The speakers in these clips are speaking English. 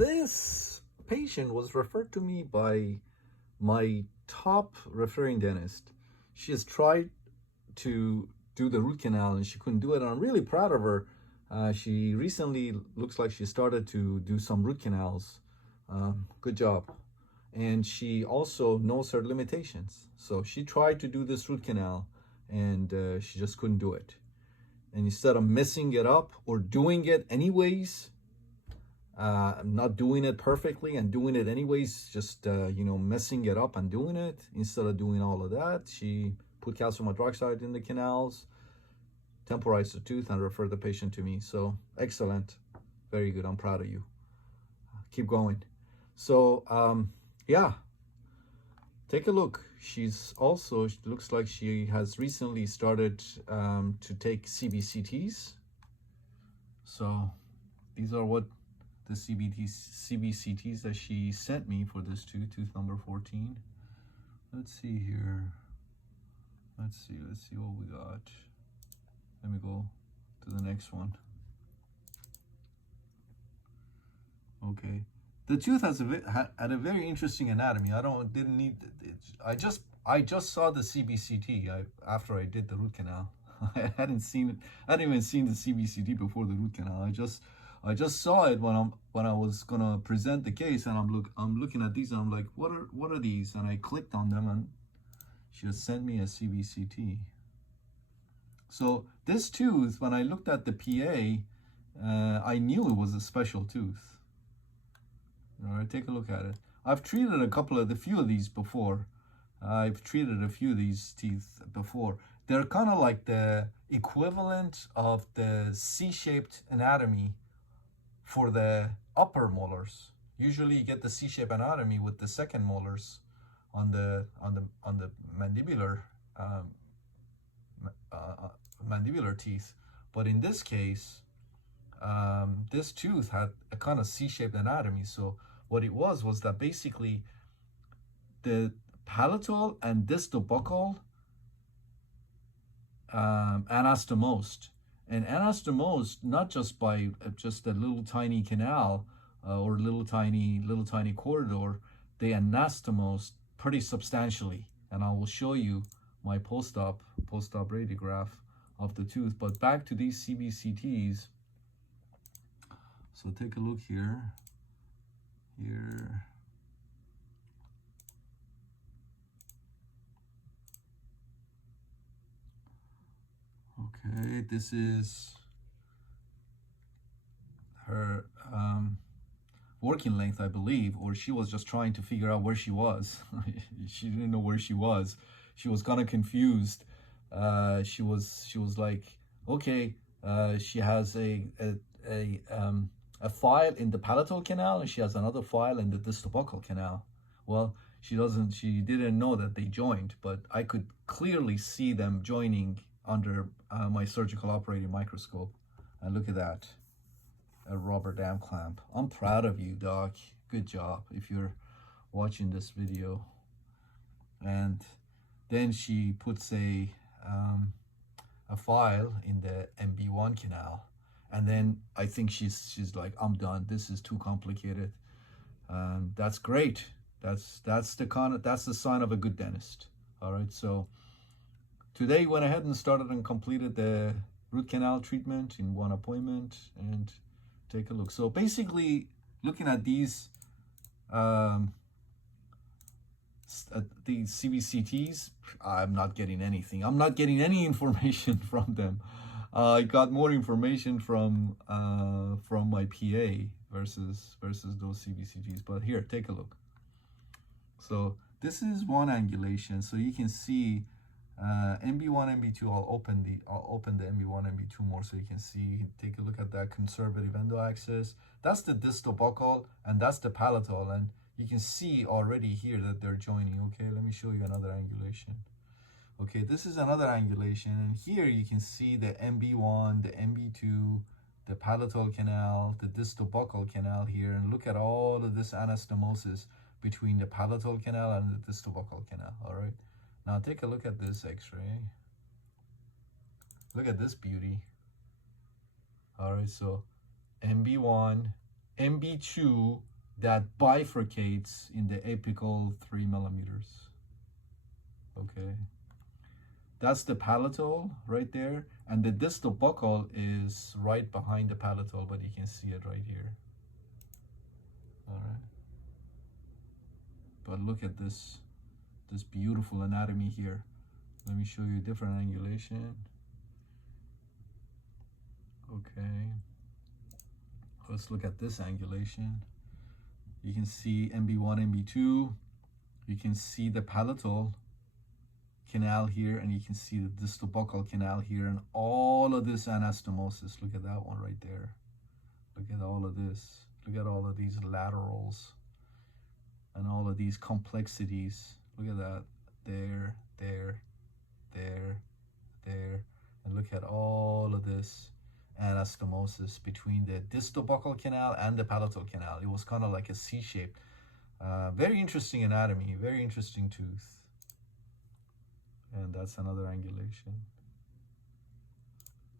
this patient was referred to me by my top referring dentist. She has tried to do the root canal and she couldn't do it. And I'm really proud of her. She recently looks like she started to do some root canals. Good job. And she also knows her limitations. So she tried to do this root canal and she just couldn't do it. And instead of messing it up or doing it anyways, not doing it perfectly and doing it anyways, just messing it up and doing it, instead of doing all of that, she put calcium hydroxide in the canals, temporized the tooth, and referred the patient to me. So excellent, very good. I'm proud of you. Keep going. So yeah, take a look. She's also, it looks like she has recently started to take CBCTs. So these are what the CBCTs that she sent me for this tooth number 14. Let's see here. Let's see what we got. Let me go to the next one. Okay, the tooth has had a very interesting anatomy. I just saw the CBCT after I did the root canal. I hadn't even seen the CBCT before the root canal. I just saw it when I was gonna present the case, and I'm looking at these and I'm like, what are these? And I clicked on them and she just sent me a CBCT. So this tooth, when I looked at the PA, I knew it was a special tooth. All right, take a look at it. I've treated a few of these before. I've treated a few of these teeth before. They're kind of like the equivalent of the C-shaped anatomy for the upper molars. Usually you get the C-shaped anatomy with the second molars on the mandibular mandibular teeth. But in this case, this tooth had a kind of C-shaped anatomy. So what it was that basically the palatal and distal buccal anastomosed, and anastomosed not just by just a little tiny canal or little tiny corridor, they anastomosed pretty substantially. And I will show you my post-op radiograph of the tooth. But back to these CBCTs. So take a look here. Okay, this is her working length, I believe, or she was just trying to figure out where she was. She didn't know where she was. She was kind of confused. She was like, okay, she has a file in the palatal canal and she has another file in the distal buccal canal. Well, she didn't know that they joined, but I could clearly see them joining under my surgical operating microscope. And look at that, a rubber dam clamp. I'm proud of you, doc. Good job if you're watching this video. And then she puts a file in the MB1 canal, and then I think she's like, I'm done. This is too complicated. That's great. That's the sign of a good dentist. All right. So today went ahead and started and completed the root canal treatment in one appointment. And take a look. So basically, looking at these CBCTs, I'm not getting anything. I'm not getting any information from them. I got more information from my PA versus those CBCTs. But here, take a look. So this is one angulation. So you can see MB1, MB2. I'll open the MB1, MB2 more so you can see. Take a look at that conservative endoaxis. That's the distal buccal, and that's the palatal, and you can see already here that they're joining. Okay, let me show you another angulation. Okay, this is another angulation, and here you can see the MB1, the MB2, the palatal canal, the distal buccal canal here, and look at all of this anastomosis between the palatal canal and the distal buccal canal. All right, now take a look at this x-ray. Look at this beauty. All right, so MB1, MB2 that bifurcates in the apical 3 millimeters. Okay, that's the palatal right there, and the distal buccal is right behind the palatal, but you can see it right here. All right, but look at this beautiful anatomy here. Let me show you a different angulation. Okay, let's look at this angulation. You can see MB1, MB2. You can see the palatal canal here, and you can see the distal buccal canal here, and all of this anastomosis. Look at that one right there. Look at all of this. Look at all of these laterals and all of these complexities. Look at that. There, there, there, there. And look at all of this anastomosis between the distal buccal canal and the palatal canal. It was kind of like a C-shaped. Very interesting anatomy, very interesting tooth. And that's another angulation.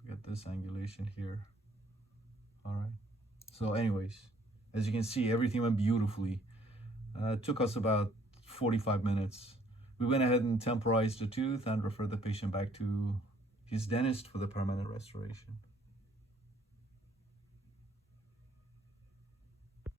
Look at this angulation here. All right. So anyways, as you can see, everything went beautifully. It took us about 45 minutes. We went ahead and temporized the tooth and referred the patient back to his dentist for the permanent restoration.